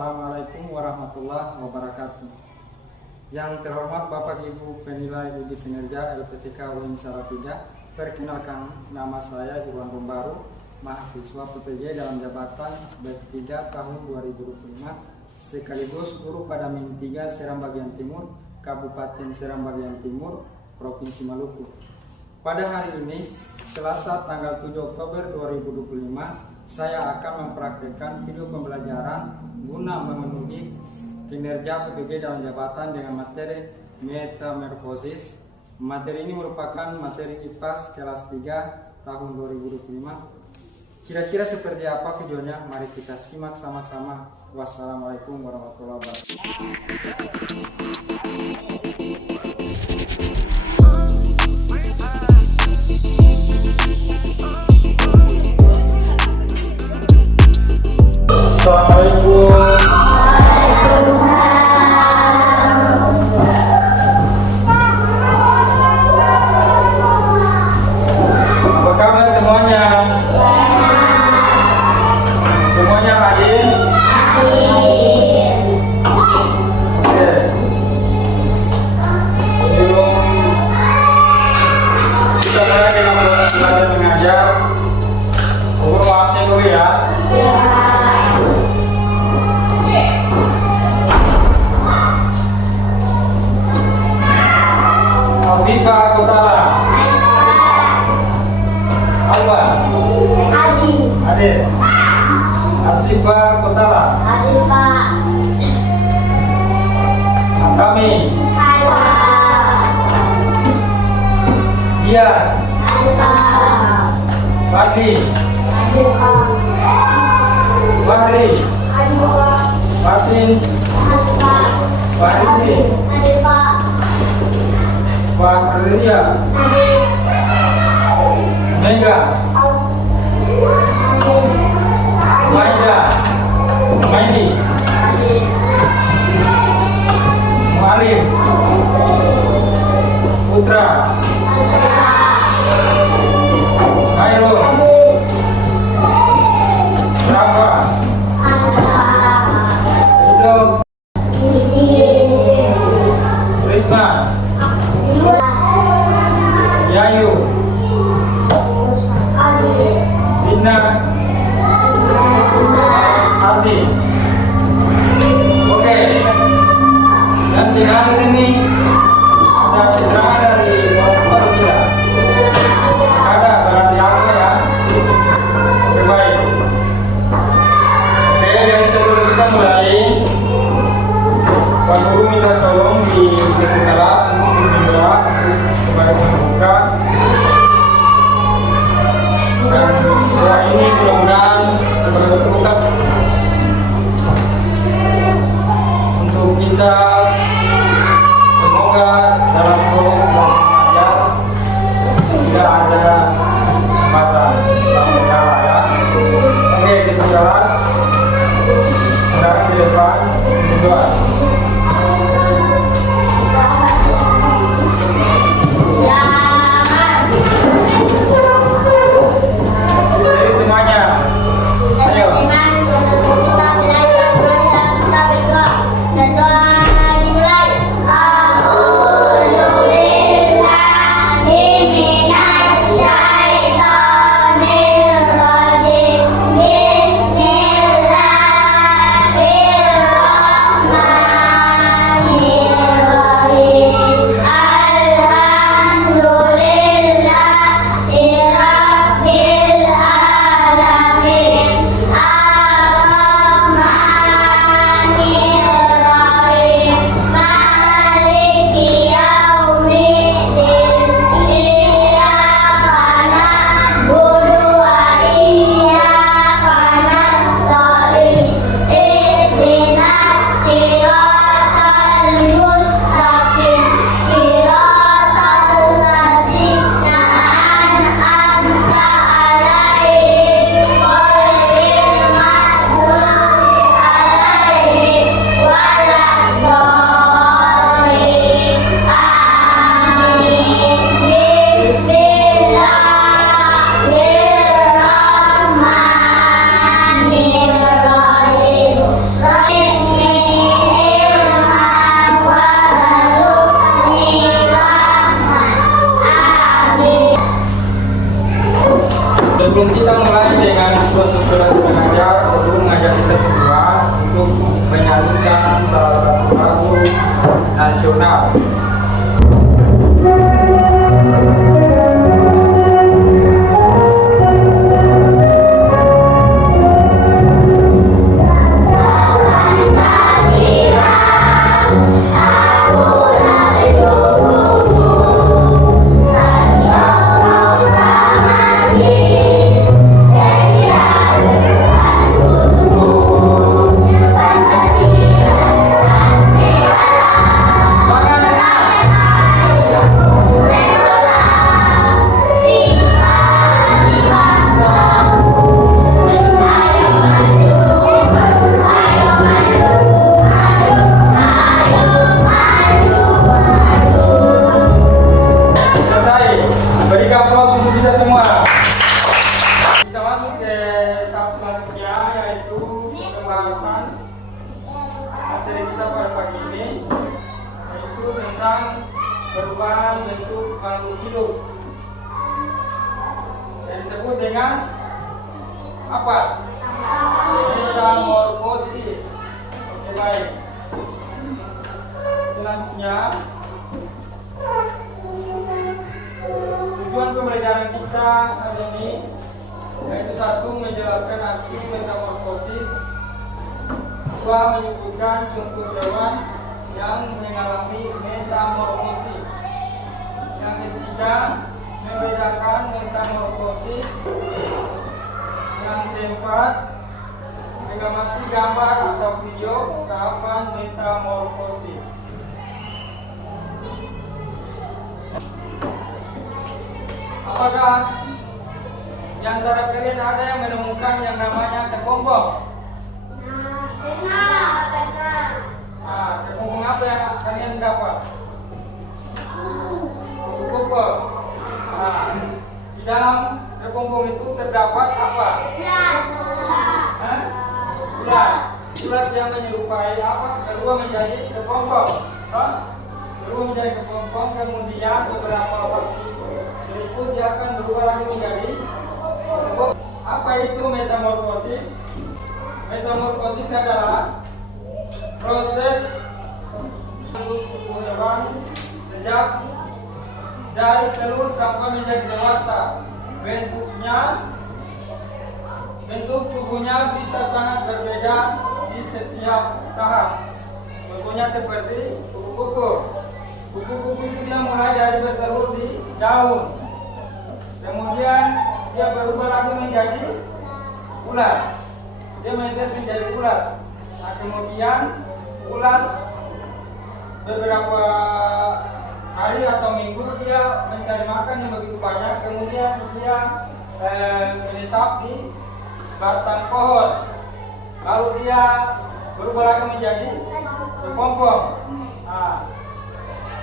Assalamualaikum warahmatullahi wabarakatuh. Yang terhormat Bapak Ibu penilai uji kinerja LPTK UIN Salatiga, perkenalkan nama saya Iwan Rombaru, mahasiswa PPJ dalam jabatan B3 tahun 2025, sekaligus guru pada Min 3 Seram Bagian Timur, Kabupaten Seram Bagian Timur, Provinsi Maluku. Pada hari ini, Selasa tanggal 7 Oktober 2025, saya akan mempraktikkan video pembelajaran guna memenuhi kinerja PPG dalam jabatan dengan materi metamorfosis. Materi ini merupakan materi IPAS kelas 3 tahun 2025. Kira-kira seperti apa videonya? Mari kita simak sama-sama. Wassalamualaikum warahmatullahi wabarakatuh. Assalamualaikum. Apa kabar semuanya? Semuanya hadir? Oke. Sebelum kita mulai dengan proses belajar mengajar, mohon maafnya dulu ya. Viva Kotala. Alba. Adil. Asifa Kotala. Atami. Dias. Fadli. Fahri. Fatin. Fahri. Fahria. Mega. Maida. Maidi. Mualim. Putra. Khairul. Rafa. Ridho. Risma. Yayu. Zina. Ardi. Oke. Yang sing hadir ini ada keterangan dari orang tua tidak? Ada, berarti aku ya. Oke, baik. Oke, dari sebelum kita mulai, Pak Guru minta tolong di kelas untuk berdoa sebagai pembuka. Dan doa ini mudah-mudahan sebagai pembuka untuk kita, semoga dalam proses belajar tidak ada kesempatan berkala ya. Oke, kita kelas sekarang di depan berdoa. Bismillahirrahmanirrahim. Bismillahirrahmanirrahim. kita semua untuk menyanyikan salah satu lagu nasional. Perubahan bentuk makhluk hidup yang disebut dengan apa? Metamorfosis. Oke, baik. Selanjutnya, tujuan pembelajaran kita hari ini yaitu satu, menjelaskan arti metamorfosis, dua, menyebutkan contoh hewan yang mengalami metamorfosis. Yang ketiga, membedakan metamorfosis. Yang keempat, mengamati gambar atau video tahapan metamorfosis. Apakah di antara kalian ada yang menemukan yang namanya kepompong? Kepompong apa yang kalian dapat? Kupu-kupu. Di dalam kepompong itu terdapat apa? Ulat. Ulat yang menyerupai apa? Berubah menjadi kepompong. Berubah menjadi kepompong, kemudian beberapa waktu berikut dia akan berubah lagi menjadi kepompong. Apa itu metamorfosis? Metamorfosis adalah proses tubuh hewan sejak dari telur sampai menjadi dewasa. Bentuk tubuhnya bisa sangat berbeda di setiap tahap. Contohnya seperti kupu-kupu. Kupu-kupu itu dia mulai dari bertelur di daun, kemudian dia berubah lagi menjadi ulat. Dia menetes menjadi ulat. Nah, kemudian ulat beberapa hari atau minggu dia mencari makan yang begitu banyak, kemudian dia menetap di batang pohon, lalu dia berubah lagi menjadi kepompong. Nah,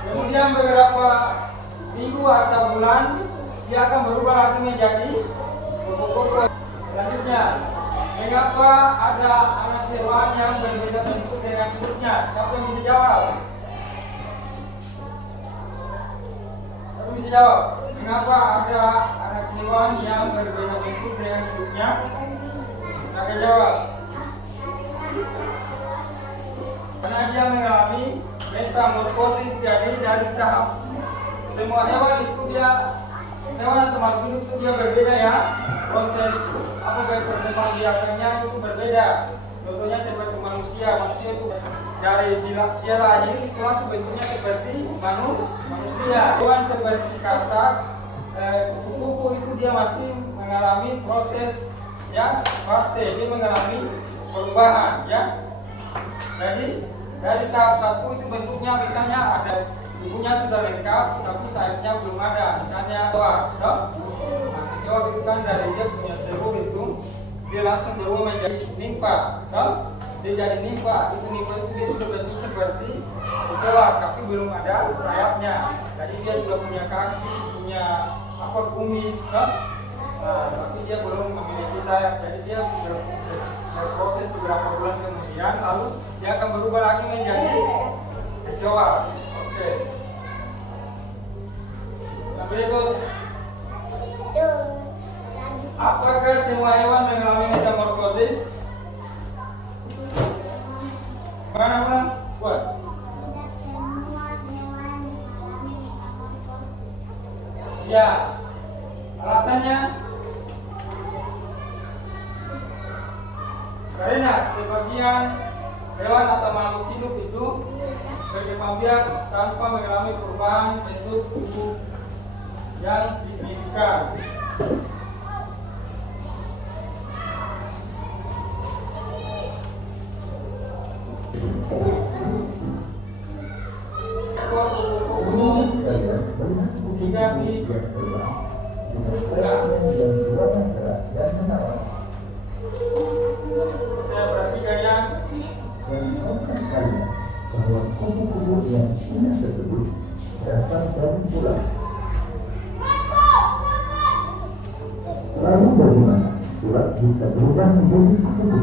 kemudian beberapa minggu atau bulan dia akan berubah lagi menjadi kupu-kupu. Selanjutnya, mengapa ada anak hewan yang berbeda bentuk dengan induknya? Siapa yang bisa jawab? Siapa bisa jawab? Mengapa ada anak hewan yang berbeda bentuk dengan induknya? Siapa jawab? Karena dia mengalami metamorfosis, jadi dari tahap semua hewan itu hewan atau makhluk itu dia berbeda ya. Proses perkembangannya itu berbeda. Contohnya seperti manusia itu dari dia lahir itu langsung bentuknya seperti manusia. Hewan seperti katak, kupu-kupu itu dia masih mengalami proses ya, fase, dia mengalami perubahan ya. Jadi dari tahap satu itu bentuknya misalnya ada tubuhnya sudah lengkap, tapi sayapnya belum ada. Misalnya kecoa, kecoa itu kan dari dia punya telur itu dia langsung berubah menjadi nimfa, dia jadi nimfa. Nimfa itu dia sudah bentuk seperti kecoa, tapi belum ada sayapnya. Jadi dia sudah punya kaki, punya kumis, tapi dia belum memiliki sayap. Jadi dia berproses beberapa bulan kemudian, lalu dia akan berubah lagi menjadi kecoa. Oke. Nah, berikut, apakah semua hewan mengalami metamorfosis? Mana ulang? Buat. Tidak semua hewan mengalami metamorfosis. Ya. Alasannya? Karena sebagian hewan atau makhluk hidup itu berkembang biak tanpa mengalami perubahan bentuk tubuh yang signifikan. Ekor kupu-kupu tidak Saya perhatikan ya. Bahwa kupu-kupu yang punya tersebut berasal dari ular. Lalu bagaimana ular bisa berubah menjadi kupu-kupu?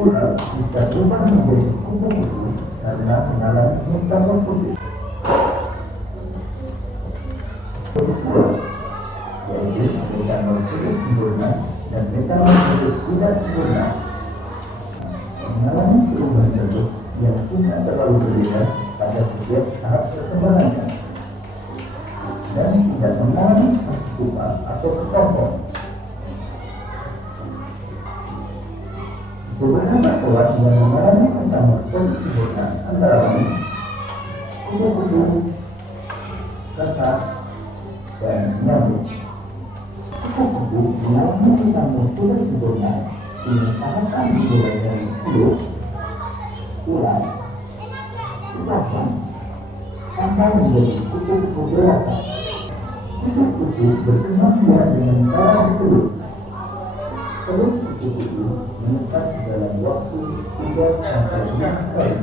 Ular bisa berubah menjadi kupu-kupu karena mengalami metamorfosis. Yaitu metamorfosis sempurna dan metamorfosis tidak sempurna. Mengalami perubahan bentuk yang tidak terlalu berbeda pada setiap tahap perkembangannya dan tidak mengalami kesukaan atau kelompok. Beberapa hewan yang mengalami metamorfosis sempurna antara lain kupu-kupu, katak, dan nyamuk. Kupu-kupu mengalami metamorfosis sempurna diusahakan dimulai dari kulit, ulat, bahkan sampai menjadi kupu-kupu dewasa. Kupu-kupu berkembang biak dengan cara dikulit. Telur kupu-kupu menetas dalam waktu 3-5 hari.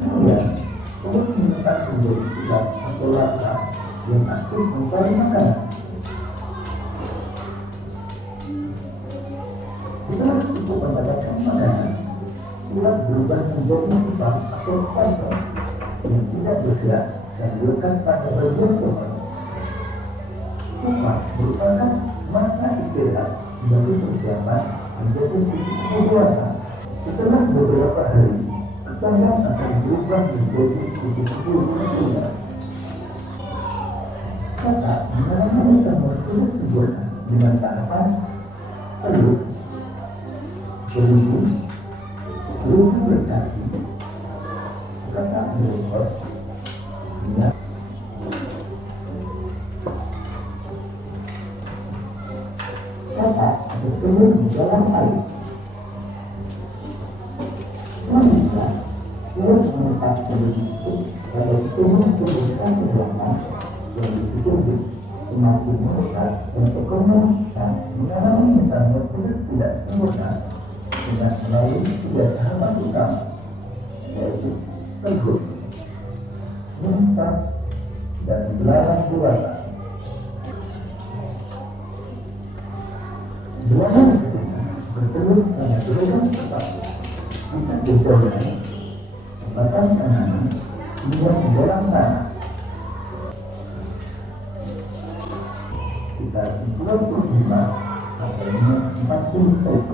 Kemudian, telur menetas menjadi ulat atau larva yang aktif mencari makanan. Setelah cukup mendapatkan makanan, ulat berubah menjadi kupang atau pantang yang tidak bergerak dan dilekat pada bagian kupang. Kupang merupakan masa istirahat sebagai persiapan menjadi kupu-kupu dewasa. Setelah beberapa hari, kupang akan berubah menjadi kupu-kupu dewasa. Katak mengalami metamorfosis sempurna dengan tahapan telur, beruang berkaki, katak berokok, minyak, katak bertelur di dalam air. Manusia terus menetap terbentuk pada tubuh-tubuh ke belakang yang ditutup semakin mendekat dan ekonomikan mengalami metamorfosis tidak sempurna dengan melalui 3 tahapan utama, yaitu telur, menetap, dan belalang dewasa. Belalang ketika bertelur pada berulang terpadu, bisa berjalan batang kanan hingga ke dalam tanah. Sekitar 25 sampai 40 tahun.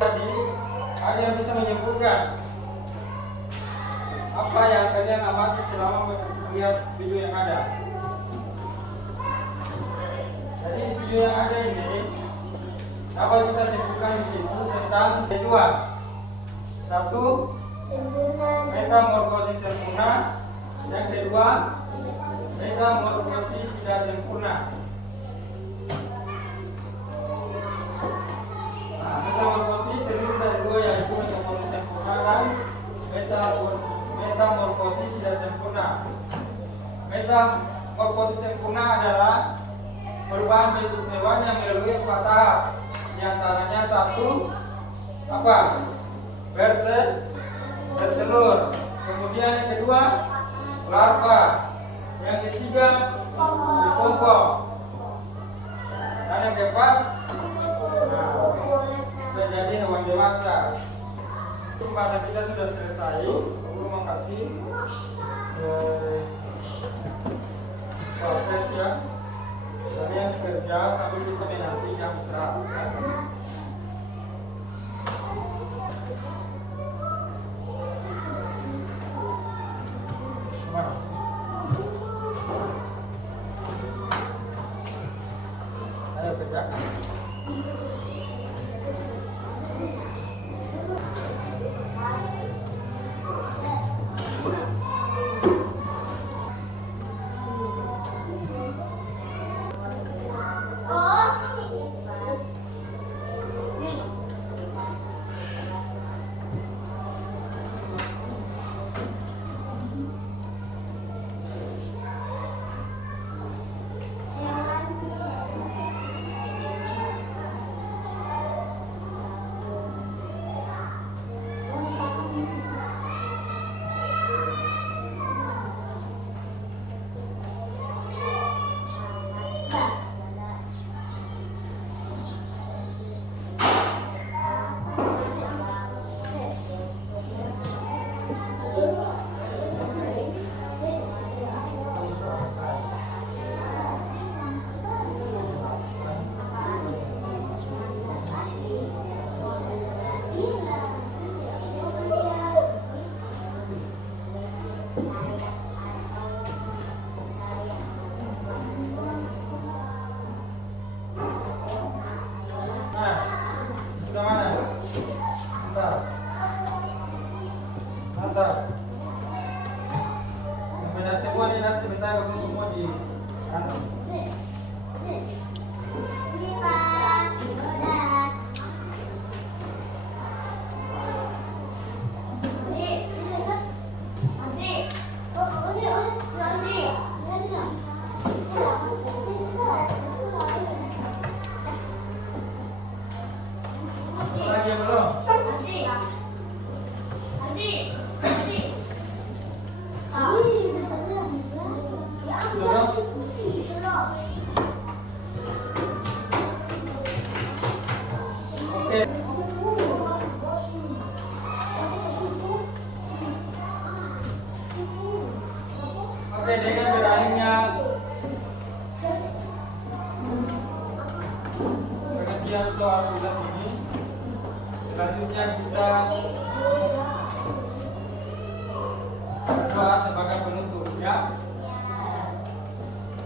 Jadi, ada yang bisa menyebutkan apa yang kalian amati selama melihat video yang ada? Jadi video yang ada ini dapat kita simpulkan itu tentang kedua. Satu, metamorfosis sempurna. Yang kedua, metamorfosis tidak sempurna. Nah, metamorfosis terdiri dari dua, yaitu metamorfosis sempurna dan metamorfosis tidak sempurna. Metamorfosis sempurna adalah perubahan bentuk hewan yang melalui 4 tahap. Di antaranya satu, apa? Bertelur. Kemudian yang kedua, larva. Yang ketiga, dikompok. Dan yang keempat, menjadi hewan dewasa. Pembahasan kita sudah selesai. Terima kasih. ya. Nah, sudah mana? Mantap. Mantap. Kemudian semua ini nanti sebentar kamu semua di kantong. Ini Pak. Udah. Lagi yang belum? Oke. Oke, dengan berakhirnya pengisian soal tugas ini, selanjutnya kita berdoa sebagai penutup, ya.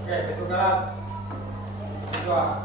Oke, itu kelas. Berdoa.